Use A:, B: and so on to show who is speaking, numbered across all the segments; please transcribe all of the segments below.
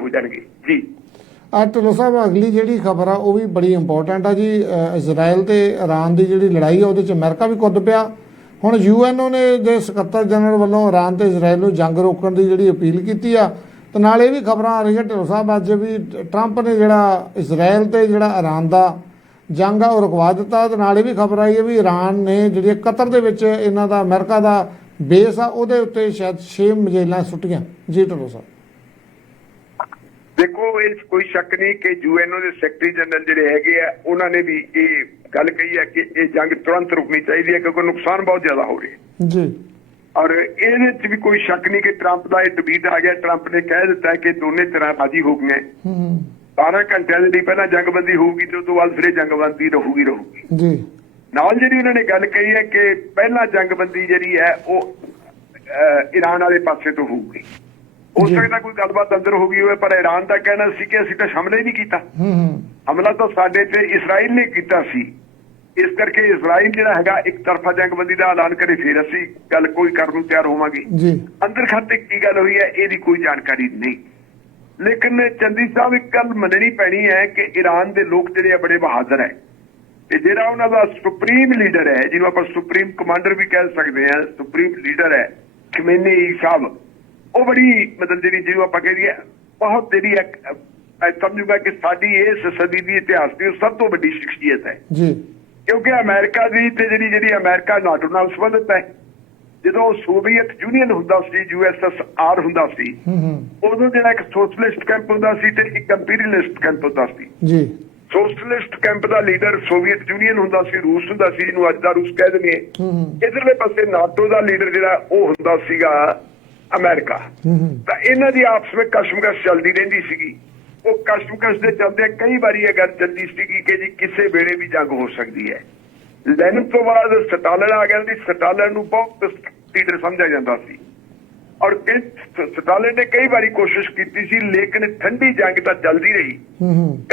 A: ਹੋ ਜਾਣਗੇ। ਜੀ।
B: ਆ ਢਿੱਲੋਂ ਸਾਹਿਬ, ਅਗਲੀ ਜਿਹੜੀ ਖਬਰ ਆ, ਉਹ ਵੀ ਬੜੀ ਇੰਪੋਰਟੈਂਟ ਆ ਜੀ। ਇਜ਼ਰਾਈਲ ਤੇ ਇਰਾਨ ਦੀ ਜਿਹੜੀ ਲੜਾਈ ਆ, ਉਹਦੇ ਚ ਅਮਰੀਕਾ ਵੀ ਕੁੱਦ ਪਿਆ। ਹੁਣ ਯੂਐਨਓ ਨੇ ਦੇ ਸਕੱਤਰ ਜਨਰਲ ਵੱਲੋਂ ਇਰਾਨ ਤੇ ਇਜ਼ਰਾਈਲ ਨੂੰ ਜੰਗ ਰੋਕਣ ਦੀ ਜਿਹੜੀ ਅਪੀਲ ਕੀਤੀ ਆ, ਤੇ ਨਾਲ ਇਹ ਵੀ ਖਬਰਾਂ ਆ ਰਹੀਆਂ ਢਿੱਲੋਂ ਸਾਹਿਬ, ਅੱਜ ਵੀ ਟਰੰਪ ਨੇ ਜਿਹੜਾ ਇਜ਼ਰਾਈਲ ਤੇ ਜਿਹੜਾ ਇਰਾਨ ਦਾ ਜੰਗ ਆ, ਉਹ ਰੁਕਵਾ ਦਿੱਤਾ। ਤੇ ਨਾਲ ਇਹ ਵੀ ਖਬਰ ਆਈ ਹੈ ਵੀ ਇਰਾਨ ਨੇ ਜਿਹੜੀ ਕਤਰ ਦੇ ਵਿੱਚ ਇਹਨਾਂ ਦਾ ਅਮਰੀਕਾ ਦਾ ਬੇਸ ਆ, ਉਹਦੇ ਉੱਤੇ ਸ਼ਾਇਦ 6 ਮਜੇਲਾਂ ਸੁੱਟੀਆਂ। ਜੀ ਢਿੱਲੋਂ ਸਾਹਿਬ।
A: ਦੇਖੋ ਇਹ 'ਚ ਕੋਈ ਸ਼ੱਕ ਨਹੀਂ ਕਿ ਯੂਐਨਓ ਦੇ ਸੈਕਟਰੀ ਜਨਰਲ ਜਿਹੜੇ ਹੈਗੇ ਆ ਉਹਨਾਂ ਨੇ ਵੀ ਇਹ ਗੱਲ ਕਹੀ ਹੈ ਕਿ ਇਹ ਜੰਗ ਤੁਰੰਤ ਰੁਕਣੀ ਚਾਹੀਦੀ ਹੈ ਕਿਉਂਕਿ ਨੁਕਸਾਨ ਬਹੁਤ ਜ਼ਿਆਦਾ ਹੋ ਰਿਹਾ
B: ਜੀ।
A: ਔਰ ਇਹਦੇ ਵਿੱਚ ਵੀ ਕੋਈ ਸ਼ੱਕ ਨਹੀਂ ਕਿ ਟਰੰਪ ਦਾ ਇਹ ਟਵੀਟ ਆ ਗਿਆ। ਟਰੰਪ ਨੇ ਕਹਿ ਦਿੱਤਾ ਕਿ ਦੋਨੇ ਤਰ੍ਹਾਂ ਰਾਜੀ ਹੋ ਗਏ
B: ਹੂੰ ਹੂੰ।
A: 12 ਘੰਟਿਆਂ ਦੇ ਲਈ ਪਹਿਲਾਂ ਜੰਗਬੰਦੀ ਹੋਊਗੀ ਤੇ ਉਸ ਤੋਂ ਬਾਅਦ ਫਿਰ ਜੰਗਬੰਦੀ ਰਹੂਗੀ ਰਹੂਗੀ।
B: ਜੀ।
A: ਨਾਲ ਜਿਹੜੀ ਉਹਨਾਂ ਨੇ ਗੱਲ ਕਹੀ ਹੈ ਕਿ ਪਹਿਲਾਂ ਜੰਗਬੰਦੀ ਜਿਹੜੀ ਹੈ ਉਹ ਈਰਾਨ ਵਾਲੇ ਪਾਸੇ ਤੋਂ ਹੋਊਗੀ। ਹੋ। ਸਕਦਾ ਕੋਈ ਗੱਲਬਾਤ ਅੰਦਰ ਹੋ ਗਈ ਹੋਵੇ ਪਰ ਈਰਾਨ ਦਾ ਕਹਿਣਾ ਸੀ ਕਿ ਅਸੀਂ ਤਾਂ ਹਮਲਾ ਹੀ ਨਹੀਂ ਕੀਤਾ।
B: ਹੂੰ ਹੂੰ।
A: ਹਮਲਾ ਤਾਂ ਸਾਡੇ ਤੇ ਇਸਰਾਈਲ ਨੇ ਕੀਤਾ ਸੀ। ਇਸ ਕਰਕੇ ਇਸਰਾਈਲ ਜਿਹੜਾ ਹੈਗਾ ਇੱਕ ਤਰਫਾ ਜੰਗਬੰਦੀ ਦਾ ਐਲਾਨ ਕਰੇ ਫਿਰ ਅਸੀਂ ਗੱਲ ਕੋਈ ਕਰਨ ਨੂੰ ਤਿਆਰ ਹੋਵਾਂਗੇ।
B: ਜੀ।
A: ਅੰਦਰ ਖਾਤੇ ਕੀ ਗੱਲ ਹੋਈ ਹੈ ਇਹਦੀ ਕੋਈ ਜਾਣਕਾਰੀ ਨਹੀਂ। ਲੇਕਿਨ ਚੰਦੀ ਸਾਹਿਬ ਇੱਕ ਗੱਲ ਮੰਨਣੀ ਪੈਣੀ ਹੈ ਕਿ ਈਰਾਨ ਦੇ ਲੋਕ ਜਿਹੜੇ ਆ ਬੜੇ ਬਹਾਦਰ ਹੈ। ਤੇ ਜਿਹੜਾ ਉਹਨਾਂ ਦਾ ਸੁਪਰੀਮ ਲੀਡਰ ਹੈ ਜਿਹਨੂੰ ਆਪਾਂ ਸੁਪਰੀਮ ਕਮਾਂਡਰ ਵੀ ਕਹਿ ਸਕਦੇ ਹਾਂ ਸੁਪਰੀਮ ਲੀਡਰ ਹੈ ਖਮੇਨੀ ਸਾਹਿਬ। ਉਹ ਬੜੀ ਮਤਲਬ ਜਿਹੜੀ ਜਿਹਨੂੰ ਆਪਾਂ ਕਹਿ ਦਈਏ ਬਹੁਤ ਜਿਹੜੀ ਇੱਕ ਮੈਂ ਸਮਝੂਗਾ ਕਿ ਸਾਡੀ ਇਸ ਸਦੀ ਦੀ ਇਤਿਹਾਸ ਦੀ ਸਭ ਤੋਂ ਵੱਡੀ ਸ਼ਖਸੀਅਤ ਹੈ।
B: ਜੀ।
A: ਕਿਉਂਕਿ ਅਮਰੀਕਾ ਦੀ ਤੇ ਜਿਹੜੀ ਜਿਹੜੀ ਅਮਰੀਕਾ ਨਾਟੋ ਨਾਲ ਸੰਬੰਧਿਤ ਹੈ ਜਦੋਂ ਸੋਵੀਅਤ ਯੂਨੀਅਨ ਹੁੰਦਾ ਸੀ ਯੂਐਸਐਸਆਰ ਹੁੰਦਾ ਸੀ
B: ਹੂੰ ਹੂੰ।
A: ਉਦੋਂ ਜਿਹੜਾ ਇੱਕ ਸੋਸ਼ਲਿਸਟ ਕੈਂਪ ਹੁੰਦਾ ਸੀ ਤੇ ਇੱਕ ਇੰਪੀਰੀਅਲਿਸਟ ਕੈਂਪ ਹੁੰਦਾ ਸੀ।
B: ਜੀ।
A: ਸੋਸ਼ਲਿਸਟ ਕੈਂਪ ਦਾ ਲੀਡਰ ਸੋਵੀਅਤ ਯੂਨੀਅਨ ਹੁੰਦਾ ਸੀ ਰੂਸ ਹੁੰਦਾ ਸੀ ਜਿਹਨੂੰ ਅੱਜ ਦਾ ਰੂਸ ਕਹਿ ਦਿੰਦੇ ਆ
B: ਹੂੰ ਹੂੰ।
A: ਇਧਰਲੇ ਪਾਸੇ ਨਾਟੋ ਦਾ ਲੀਡਰ ਜਿਹੜਾ ਉਹ ਹੁੰਦਾ ਸੀਗਾ ਅਮਰੀਕਾ। ਤਾਂ ਇਹਨਾਂ ਦੀ ਆਪਸ ਵਿੱਚ ਕਸ਼ਮਕਸ਼ ਚੱਲਦੀ ਰਹਿੰਦੀ ਸੀਗੀ। ਉਹ ਕਸ਼ਮਕਸ਼ ਦੇ ਚੱਲਦੇ ਕਈ ਵਾਰੀ ਇਹ ਗੱਲ ਚੱਲਦੀ ਸੀਗੀ ਕਿ ਜੀ ਕਿਸੇ ਵੇਲੇ ਵੀ ਜੰਗ ਹੋ ਸਕਦੀ ਹੈ। ਲੈਨਨ ਤੋਂ ਬਾਅਦ ਸਟਾਲਨ ਆ ਗਿਆ ਸੀ। ਸਟਾਲਨ ਨੂੰ ਬਹੁਤ ਲੀਡਰ ਸਮਝਿਆ ਜਾਂਦਾ ਸੀ। ਔਰ ਸ- ਸਟਾਲਿਨ ਨੇ ਕਈ ਵਾਰੀ ਕੋਸ਼ਿਸ਼ ਕੀਤੀ ਸੀ ਲੇਕਿਨ ਠੰਡੀ ਜੰਗ ਤਾਂ ਚੱਲਦੀ ਰਹੀ।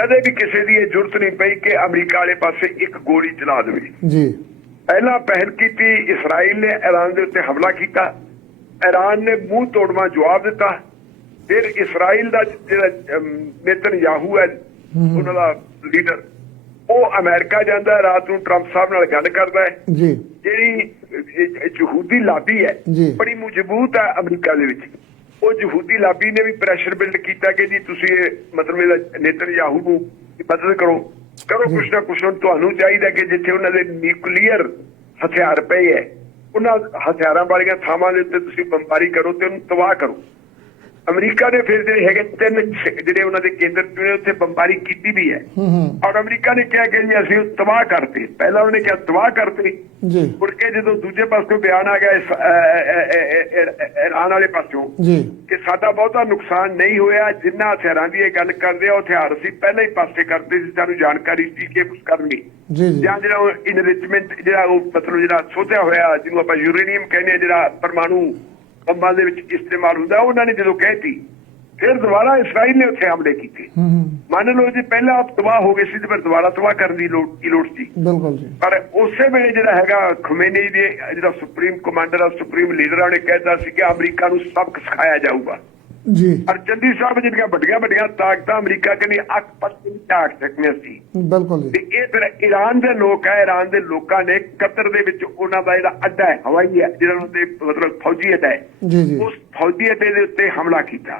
A: ਕਦੇ ਵੀ ਕਿਸੇ ਦੀ ਇਹ ਜ਼ਰੂਰਤ ਨਹੀਂ ਪਈ ਕਿ ਅਮਰੀਕਾ ਵਾਲੇ ਪਾਸੇ ਇੱਕ ਗੋਲੀ ਚਲਾ ਦੇਵੇ।
B: ਜੀ। ਪਹਿਲਾਂ
A: ਪਹਿਲ ਕੀਤੀ ਇਸਰਾਈਲ ਨੇ ਈਰਾਨ ਦੇ ਉੱਤੇ ਹਮਲਾ ਕੀਤਾ। ਈਰਾਨ ਨੇ ਮੂੰਹ ਤੋੜਵਾ ਜਵਾਬ ਦਿੱਤਾ। ਫਿਰ ਇਸਰਾਈਲ ਦਾ ਜਿਹੜਾ ਨੇਤਨਯਾਹੂ ਹੈ ਉਹਨਾਂ ਦਾ ਲੀਡਰ ਉਹ ਅਮਰੀਕਾ ਜਾਂਦਾ ਰਾਤ ਨੂੰ ਟਰੰਪ ਸਾਹਿਬ ਨਾਲ ਗੱਲ ਕਰਦਾ ਹੈ।
B: ਜੀ।
A: ਜਿਹੜੀ ਯਹੂਦੀ ਲਾਬੀ ਹੈ। ਬੜੀ ਮਜ਼ਬੂਤ ਹੈ ਅਮਰੀਕਾ ਦੇ ਵਿੱਚ। ਉਹ ਯਹੂਦੀ ਲਾਬੀ ਨੇ ਵੀ ਪ੍ਰੈਸ਼ਰ ਬਿਲਡ ਕੀਤਾ ਕਿ ਜੀ ਤੁਸੀਂ ਇਹ ਮਤਲਬ ਇਹਦਾ ਨੇਤਨਯਾਹੂ ਨੂੰ ਮਦਦ ਕਰੋ। ਕਰੋ ਕੁਛ ਨਾ ਕੁਛ ਤੁਹਾਨੂੰ ਚਾਹੀਦਾ ਕਿ ਜਿੱਥੇ ਉਹਨਾਂ ਦੇ ਨਿਊਕਲੀਅਰ ਹਥਿਆਰ ਪਏ ਹੈ। ਉਹਨਾਂ ਹਥਿਆਰਾਂ ਵਾਲੀਆਂ ਥਾਵਾਂ ਦੇ ਉੱਤੇ ਤੁਸੀਂ ਬੰਬਾਰੀ ਕਰੋ ਤੇ ਉਹਨੂੰ ਤਬਾਹ ਕਰੋ ਅਮਰੀਕਾ ਨੇ ਫਿਰ ਜਿਹੜੇ ਹੈਗੇ ਤਿੰਨ ਜਿਹੜੇ ਉਹਨਾਂ ਦੇ ਕੇਂਦਰ ਚੁਣੇ ਉੱਥੇ ਬੰਬਾਰੀ ਕੀਤੀ ਵੀ ਹੈ ਔਰ ਅਮਰੀਕਾ ਨੇ ਕਿਹਾ ਕਿ ਜੀ ਅਸੀਂ ਤਬਾਹ ਕਰਤੇ ਪਹਿਲਾਂ ਉਹਨੇ ਕਿਹਾ ਤਬਾਹ ਕਰਤੇ
B: ਜੀ
A: ਮੁੜ ਕੇ ਜਦੋਂ ਦੂਜੇ ਪਾਸੋਂ ਬਿਆਨ ਆ ਗਿਆ ਇਰਾਨ ਵਾਲੇ ਪਾਸੋਂ
B: ਜੀ
A: ਸਾਡਾ ਬਹੁਤਾ ਨੁਕਸਾਨ ਨਹੀਂ ਹੋਇਆ। ਜਿੰਨਾ ਹਥਿਆਰਾਂ ਦੀ ਇਹ ਗੱਲ ਕਰਦੇ ਆ ਉਹ ਹਥਿਆਰ ਅਸੀਂ ਪਹਿਲਾਂ ਹੀ ਪਾਸੇ ਕਰਦੇ ਸੀ। ਸਾਨੂੰ ਜਾਣਕਾਰੀ ਸੀ ਕਿ ਕੁਝ ਕਰਨੀ।
B: ਜੀ ਜੀ।
A: ਜਾਂ ਜਿਹੜਾ ਇਨਰਿਚਮੈਂਟ ਜਿਹੜਾ ਉਹ ਮਤਲਬ ਜਿਹੜਾ ਸੋਧਿਆ ਹੋਇਆ ਜਿਹਨੂੰ ਆਪਾਂ ਯੂਰੇਨੀਅਮ ਕਹਿੰਦੇ ਆ ਜਿਹੜਾ ਪਰਮਾਣੂ ਬੰਬਾਂ ਦੇ ਵਿੱਚ ਇਸਤੇਮਾਲ ਹੁੰਦਾ ਉਹਨਾਂ ਨੇ ਜਦੋਂ ਕਹਿਤੀ ਫਿਰ ਦੁਬਾਰਾ ਇਸਰਾਈਲ ਨੇ ਉੱਥੇ ਹਮਲੇ ਕੀਤੇ। ਮੰਨ ਲਓ ਜੀ ਪਹਿਲਾਂ ਆਪ ਤਬਾਹ ਹੋ ਗਏ ਸੀ ਤੇ ਫਿਰ ਦੁਬਾਰਾ ਤਬਾਹ ਕਰਨ ਦੀ ਲੋੜ ਕੀ ਲੋੜ ਸੀ?
B: ਬਿਲਕੁਲ ਜੀ।
A: ਪਰ ਉਸੇ ਵੇਲੇ ਜਿਹੜਾ ਹੈਗਾ ਖਮੇਨੀ ਦੇ ਜਿਹੜਾ ਸੁਪਰੀਮ ਕਮਾਂਡਰ ਆ ਸੁਪਰੀਮ ਲੀਡਰ ਆ, ਉਹਨੇ ਕਹਿਤਾ ਸੀ ਕਿ ਅਮਰੀਕਾ ਨੂੰ ਸਬਕ ਸਿਖਾਇਆ ਜਾਊਗਾ।
B: ਜੀ।
A: ਔਰ ਚੰਦੀ ਸਾਹਿਬ ਜਿਹੜੀਆਂ ਵੱਡੀਆਂ ਵੱਡੀਆਂ ਤਾਕਤਾਂ ਅਮਰੀਕਾ ਕਹਿੰਦੀ ਅੱਖ ਪੱਟ ਕੇ ਨਹੀਂ ਝਾਕ ਸਕਦੀਆਂ ਸੀ।
B: ਬਿਲਕੁਲ ਜੀ।
A: ਤੇ ਇਹ ਫਿਰ ਈਰਾਨ ਦੇ ਲੋਕ ਹੈ ਈਰਾਨ ਦੇ ਲੋਕਾਂ ਨੇ ਕਤਰ ਦੇ ਵਿੱਚ ਉਹਨਾਂ ਦਾ ਜਿਹੜਾ ਅੱਡਾ ਹੈ ਹਵਾਈ ਹੈ ਜਿਹੜਾ ਉਹਨਾਂ ਦੇ ਮਤਲਬ ਫੌਜੀ ਅੱਡਾ ਹੈ
B: ਜੀ ਜੀ।
A: ਉਸ ਫੌਜੀ ਅੱਡੇ ਦੇ ਉੱਤੇ ਹਮਲਾ ਕੀਤਾ।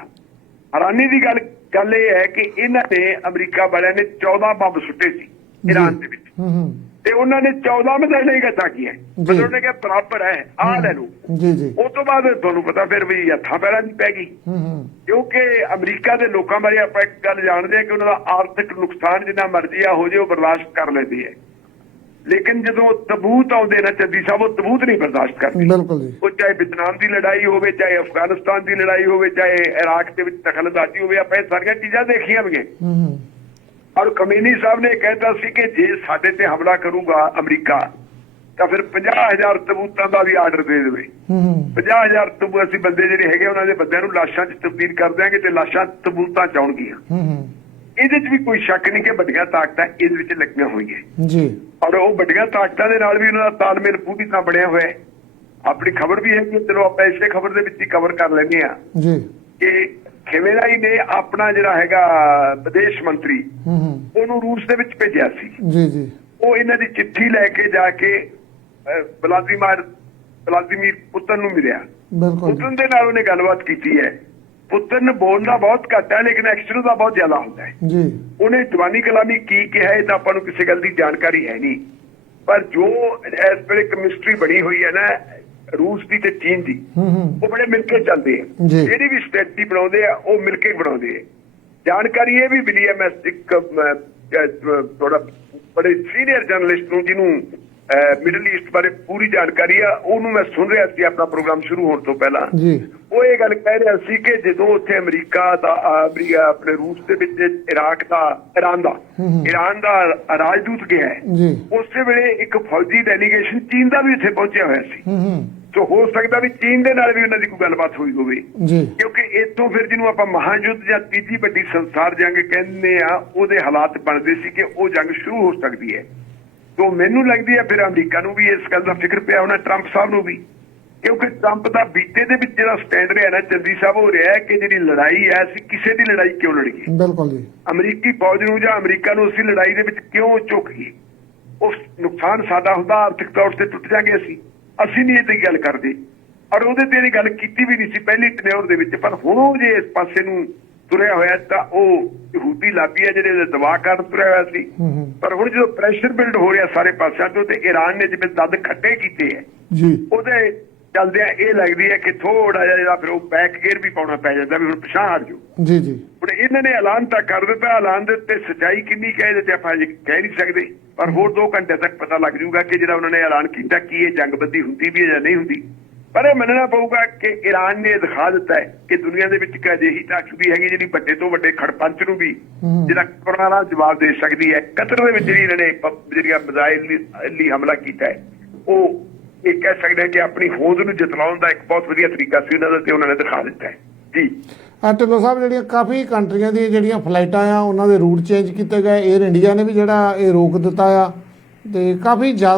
A: ਹੈਰਾਨੀ ਦੀ ਗੱਲ ਗੱਲ ਇਹ ਹੈ ਕਿ ਇਹਨਾਂ ਨੇ ਅਮਰੀਕਾ ਵਾਲਿਆਂ ਨੇ 14 ਬੰਬ ਸੁੱਟੇ ਸੀ ਈਰਾਨ ਦੇ ਵਿੱਚ।
B: ਹੂੰ ਹੂੰ।
A: ਤੇ ਉਹਨਾਂ ਨੇ 14 ਮਿਜ਼ਾਈਲਾਂ ਹੀ ਗੱਦਾ ਕੀਆਂ। ਮਤਲਬ ਉਹਨੇ ਕਿਹਾ ਬਰਾਬਰ ਹੈ ਆਹ ਲੈ ਲਓ।
B: ਜੀ ਜੀ।
A: ਉਸ ਤੋਂ ਬਾਅਦ ਤੁਹਾਨੂੰ ਪਤਾ ਫਿਰ ਵੀ ਹੱਥਾਂ ਪੈਰਾਂ ਦੀ ਪੈ ਗਈ।
B: ਹੂੰ ਹੂੰ।
A: ਕਿਉਂਕਿ ਅਮਰੀਕਾ ਦੇ ਲੋਕਾਂ ਬਾਰੇ ਆਪਾਂ ਇੱਕ ਗੱਲ ਜਾਣਦੇ ਹਾਂ ਕਿ ਉਹਨਾਂ ਦਾ ਆਰਥਿਕ ਨੁਕਸਾਨ ਜਿੰਨਾ ਮਰਜ਼ੀ ਆ ਹੋ ਜੇ ਉਹ ਬਰਦਾਸ਼ਤ ਕਰ ਲੈਂਦੇ ਹੈ। ਲੇਕਿਨ ਜਦੋਂ ਤਬੂਤ ਆਉਂਦੇ ਨਾ ਚੱਦੀ ਸਾਹਿਬ ਉਹ ਤਬੂਤ ਨਹੀਂ ਬਰਦਾਸ਼ਤ ਕਰਦੇ।
B: ਬਿਲਕੁਲ ਜੀ।
A: ਉਹ ਚਾਹੇ ਵਿetnam ਦੀ ਲੜਾਈ ਹੋਵੇ ਚਾਹੇ ਅਫਗਾਨਿਸਤਾਨ ਦੀ ਲੜਾਈ ਹੋਵੇ ਚਾਹੇ ਇਰਾਕ ਦੇ ਵਿੱਚ ਦਖਲਅੰਦਾਜ਼ੀ ਹੋਵੇ ਆਪਾਂ ਇਹ ਸਾਰੀਆਂ ਚੀਜ਼ਾਂ ਦੇਖੀਆਂ ਵੀ
B: ਹੂੰ ਹੂੰ।
A: ਔਰ ਕਮੇਨੀ ਸਾਹਿਬ ਨੇ ਕਹਿਤਾ ਸੀ ਕਿ ਜੇ ਸਾਡੇ ਤੇ ਹਮਲਾ ਕਰੂਗਾ ਅਮਰੀਕਾ ਤਾਂ ਫਿਰ 50000 ਤਬੂਤਾਂ ਦਾ ਵੀ ਆਰਡਰ ਦੇ ਦੇਵੇ।
B: ਹੂੰ ਹੂੰ।
A: 50000 ਤਬੂ ਅਸੀਂ ਬੰਦੇ ਜਿਹੜੇ ਹੈਗੇ ਉਹਨਾਂ ਦੇ ਬੰਦਿਆਂ ਨੂੰ ਲਾਸ਼ਾਂ 'ਚ ਤਬਦੀਲ ਕਰ ਦਿਆਂਗੇ ਤੇ ਲਾਸ਼ਾਂ ਤਬੂਤਾਂ 'ਚ ਆਉਣਗੀਆਂ।
B: ਹੂੰ ਹੂੰ।
A: ਇਹਦੇ 'ਚ ਵੀ ਕੋਈ ਸ਼ੱਕ ਨਹੀਂ ਕਿ ਵੱਡੀਆਂ ਤਾਕਤਾਂ ਇਹਦੇ ਵਿੱਚ ਲੱਗੀਆਂ ਹੋਈਆਂ।
B: ਜੀ।
A: ਵੱਡੀਆਂ ਤਾਕਤਾਂ ਦੇ ਨਾਲ ਵੀ ਉਹਨਾਂ ਦਾ ਤਾਲਮੇਲ ਪੂਰੀ ਤਰ੍ਹਾਂ ਬਣਿਆ ਹੋਇਆ ਹੈ। ਆਪਣੀ ਖਬਰ ਵੀ ਹੈ ਕਿ ਚਲੋ ਆਪਾਂ ਇਸੇ ਖਬਰ ਦੇ ਵਿੱਚ ਹੀ ਕਵਰ ਕਰ ਲੈਂਦੇ ਆ
B: ਜੀ।
A: ਕਿ ਖਿਮੇਰਾਈ ਨੇ ਆਪਣਾ ਜਿਹੜਾ ਹੈਗਾ ਵਿਦੇਸ਼ ਮੰਤਰੀ ਉਹਨੂੰ ਰੂਸ ਦੇ ਵਿੱਚ ਭੇਜਿਆ ਸੀ।
B: ਜੀ ਜੀ।
A: ਉਹ ਇਹਨਾਂ ਦੀ ਚਿੱਠੀ ਲੈ ਕੇ ਜਾ ਕੇ ਵਲਾਦੀਮੀਰ ਵਲਾਦੀਮੀਰ ਪੁਤਨ ਨੂੰ ਮਿਲਿਆ।
B: ਬਿਲਕੁਲ
A: ਪੁਤਨ ਦੇ ਨਾਲ ਉਹਨੇ ਗੱਲਬਾਤ ਕੀਤੀ ਹੈ। ਪੁਤਨ ਬੋਲਦਾ ਬਹੁਤ ਘੱਟ ਹੈ ਲੇਕਿਨ ਐਕਸ਼ਨ ਦਾ ਬਹੁਤ ਜ਼ਿਆਦਾ ਹੁੰਦਾ ਹੈ।
B: ਜੀ।
A: ਉਹਨੇ ਜਵਾਨੀ ਕਲਾਮੀ ਕੀ ਕਿਹਾ ਇਹ ਤਾਂ ਆਪਾਂ ਨੂੰ ਕਿਸੇ ਗੱਲ ਦੀ ਜਾਣਕਾਰੀ ਹੈ ਨਹੀਂ। ਪਰ ਜੋ ਇਸ ਵੇਲੇ ਕੈਮਿਸਟਰੀ ਬਣੀ ਹੋਈ ਹੈ ਨਾ ਰੂਸ ਦੀ ਤੇ ਚੀਨ ਦੀ ਉਹ ਬੜੇ ਮਿਲ ਕੇ ਚੱਲਦੇ ਆ। ਜਿਹੜੀ ਵੀ ਸਟ੍ਰੈਟਜੀ ਬਣਾਉਂਦੇ ਆ ਉਹ ਮਿਲ ਕੇ ਬਣਾਉਂਦੇ ਆ। ਜਾਣਕਾਰੀ ਇਹ ਵੀ ਮਿਲੀ ਹੈ ਮੈਂ ਇੱਕ ਥੋੜਾ ਬੜੇ ਸੀਨੀਅਰ ਜਰਨਲਿਸਟ ਨੂੰ ਜਿਹਨੂੰ ਮਿਡਲ ਈਸਟ ਬਾਰੇ ਪੂਰੀ ਜਾਣਕਾਰੀ ਆ ਉਹਨੂੰ ਮੈਂ ਸੁਣ ਰਿਹਾ ਸੀ ਆਪਣਾ ਪ੍ਰੋਗਰਾਮ ਸ਼ੁਰੂ ਹੋਣ ਤੋਂ ਪਹਿਲਾਂ।
B: ਜੀ।
A: ਉਹ ਇਹ ਗੱਲ ਕਹਿ ਰਿਹਾ ਸੀ ਕਿ ਜਦੋਂ ਉੱਥੇ ਅਮਰੀਕਾ ਦਾ ਅਮਰੀਕਾ ਆਪਣੇ ਰੂਸ ਦੇ ਵਿੱਚ ਇਰਾਕ ਦਾ ਈਰਾਨ ਦਾ। ਈਰਾਨ ਦਾ ਰਾਜਦੂਤ ਗਿਆ ਹੈ। ਉਸੇ ਵੇਲੇ ਇੱਕ ਫੌਜੀ ਡੈਲੀਗੇਸ਼ਨ ਚੀਨ ਦਾ ਵੀ ਇੱਥੇ ਪਹੁੰਚਿਆ ਹੋਇਆ ਸੀ।
B: ਹੂੰ ਹੂੰ।
A: ਸਕਦਾ ਵੀ ਚੀਨ ਦੇ ਨਾਲ ਵੀ ਉਹਨਾਂ ਦੀ ਕੋਈ ਗੱਲਬਾਤ ਹੋਈ ਹੋਵੇ। ਕਿਉਂਕਿ ਇਤੋਂ ਫਿਰ ਜਿਹਨੂੰ ਆਪਾਂ ਮਹਾਯੁੱਧ ਜਾਂ ਤੀਜੀ ਵੱਡੀ ਸੰਸਾਰ ਜੰਗ ਕਹਿੰਦੇ ਆ ਉਹਦੇ ਹਾਲਾਤ ਬਣਦੇ ਸੀ ਕਿ ਉਹ ਜੰਗ ਸ਼ੁਰੂ ਹੋ ਸਕਦੀ ਹੈ। ਤੋਂ ਮੈਨੂੰ ਲੱਗਦੀ ਹੈ ਫਿਰ ਅਮਰੀਕਾ ਨੂੰ ਵੀ ਇਸ ਗੱਲ ਦਾ ਫਿਕਰ ਪਿਆ ਹੋਣਾ ਟਰੰਪ ਸਾਹਿਬ ਨੂੰ ਵੀ। ਕਿਉਂਕਿ ਟਰੰਪ ਦਾ ਬੀਤੇ ਦੇ ਵਿੱਚ ਜਿਹੜਾ ਸਟੈਂਡ ਰਿਹਾ ਨਾ ਚੰਦੀ ਸਾਹਿਬ ਹੋ ਰਿਹਾ ਹੈ ਕਿ ਜਿਹੜੀ ਲੜਾਈ ਹੈ ਅਸੀਂ ਕਿਸੇ ਦੀ ਲੜਾਈ ਕਿਉਂ ਲੜੀਏ?
B: ਬਿਲਕੁਲ ਜੀ।
A: ਅਮਰੀਕੀ ਫੌਜ ਨੂੰ ਜਾਂ ਅਮਰੀਕਾ ਨੂੰ ਅਸੀਂ ਲੜਾਈ ਦੇ ਵਿੱਚ ਕਿਉਂ ਝੁਕੀਏ? ਉਸ ਨੁਕਸਾਨ ਸਾਡਾ ਹੁੰਦਾ ਆਰਥਿਕ ਤੌਰ ਤੇ ਟੁੱਟ ਜਾਗੇ ਅਸੀਂ। ਅਸੀਂ ਨਹੀਂ ਇਹਦੀ ਗੱਲ ਕਰਦੇ। ਔਰ ਉਹਦੇ ਤੇ ਇਹ ਗੱਲ ਕੀਤੀ ਵੀ ਨਹੀਂ ਸੀ ਪਹਿਲੀ ਟਨਿਓਰ ਦੇ ਵਿੱਚ। ਪਰ ਹੁਣ ਉਹ ਜੇ ਇਸ ਪਾਸੇ ਨੂੰ ਤੁਰਿਆ ਹੋਇਆ ਤਾਂ ਉਹ ਯਹੂਦੀ ਲਾਬੀ ਹੈ ਜਿਹੜੇ ਦਬਾਅ ਕਾਰਨ ਤੁਰਿਆ ਹੋਇਆ ਸੀ। ਪਰ ਹੁਣ ਜਦੋਂ ਪ੍ਰੈਸ਼ਰ ਬਿਲਡ ਹੋ ਰਿਹਾ ਸਾਰੇ ਪਾਸਿਆਂ ਤੋਂ ਤੇ ਈਰਾਨ ਨੇ ਜਿਵੇਂ ਦੰਦ ਖੱਟੇ ਕੀਤੇ ਹੈ
B: ਜੀ।
A: ਉਹਦੇ ਚੱਲਦਿਆਂ ਇਹ ਲੱਗਦੀ ਹੈ ਕਿ ਥੋੜਾ ਜਿਹਾ ਜਿਹੜਾ ਫਿਰ ਉਹ ਬੈਕ ਗੇਅਰ ਵੀ ਪਾਉਣਾ ਪੈ ਜਾਂਦਾ ਵੀ ਹੁਣ ਪਿਛਾਂਹ ਹਟ ਜਾਓ
B: ਜੀ ਜੀ।
A: ਹੁਣ ਇਹਨਾਂ ਨੇ ਐਲਾਨ ਤਾਂ ਕਰ ਦਿੱਤਾ ਐਲਾਨ ਦੇ ਉੱਤੇ ਸਚਾਈ ਕਿੰਨੀ ਕਹੇ ਦਿੱਤੇ ਆਪਾਂ ਅਜੇ ਕਹਿ ਨਹੀਂ ਸਕਦੇ। ਪਰ ਹੋਰ 2 ਘੰਟੇ ਤੱਕ ਪਤਾ ਲੱਗ ਜਾਊਗਾ ਕਿ ਜਿਹੜਾ ਉਹਨਾਂ ਨੇ ਐਲਾਨ ਕੀਤਾ ਕੀ ਇਹ ਜੰਗਬੰਦੀ ਹੁੰਦੀ ਵੀ ਹੈ ਜਾਂ ਨਹੀਂ ਹੁੰਦੀ। ਪਰ ਇਹ ਮੰਨਣਾ ਪਊਗਾ ਕਿ ਈਰਾਨ ਨੇ ਦਿਖਾ ਦਿੱਤਾ ਹੈ ਕਿ ਦੁਨੀਆ ਦੇ ਵਿੱਚ ਇੱਕ ਅਜਿਹੀ ਤਾਕਤ ਵੀ ਹੈਗੀ ਜਿਹੜੀ ਵੱਡੇ ਤੋਂ ਵੱਡੇ ਖੜਪੰਚ ਨੂੰ ਵੀ। ਜਿਹੜਾ ਕੋਰੋਨਾ ਜਵਾਬ ਦੇ ਸਕਦੀ ਹੈ। ਕਤਰ ਦੇ ਵਿੱਚ ਜਿਹੜੀ ਇਹਨਾਂ ਨੇ ਜਿਹੜੀਆਂ ਮਿਜ਼ਾਈਲ ਲਈ ਹਮਲਾ ਕੀਤਾ ਹੈ ਉਹ ਇਹ ਕਹਿ ਸਕਦੇ ਹਾਂ ਕਿ ਆਪਣੀ ਹੋਂਦ ਨੂੰ ਜਿਤਲਾਉਣ ਦਾ ਇੱਕ ਬਹੁਤ ਵਧੀਆ ਤਰੀਕਾ ਸੀ ਉਹਨਾਂ ਦਾ ਤੇ ਉਹਨਾਂ ਨੇ ਦਿਖਾ ਦਿੱਤਾ ਹੈ। ਜੀ।
B: ਢਿੱਲੋਂ ਸਾਹਿਬ, ਜਿਹੜੀਆਂ ਕਾਫੀ ਕੰਟਰੀਆਂ ਦੀਆਂ ਜਿਹੜੀਆਂ ਫਲਾਈਟਾਂ ਆ, ਉਹਨਾਂ ਦੇ ਰੂਟ ਚੇਂਜ ਕੀਤੇ ਗਏ। 에ਅਰ ਇੰਡੀਆ ਨੇ ਵੀ ਜਿਹੜਾ ਇਹ ਰੋਕ ਦਿੱਤਾ ਆ। ਤੇ ਕਾਫੀ ਜ਼ਿਆਦਾ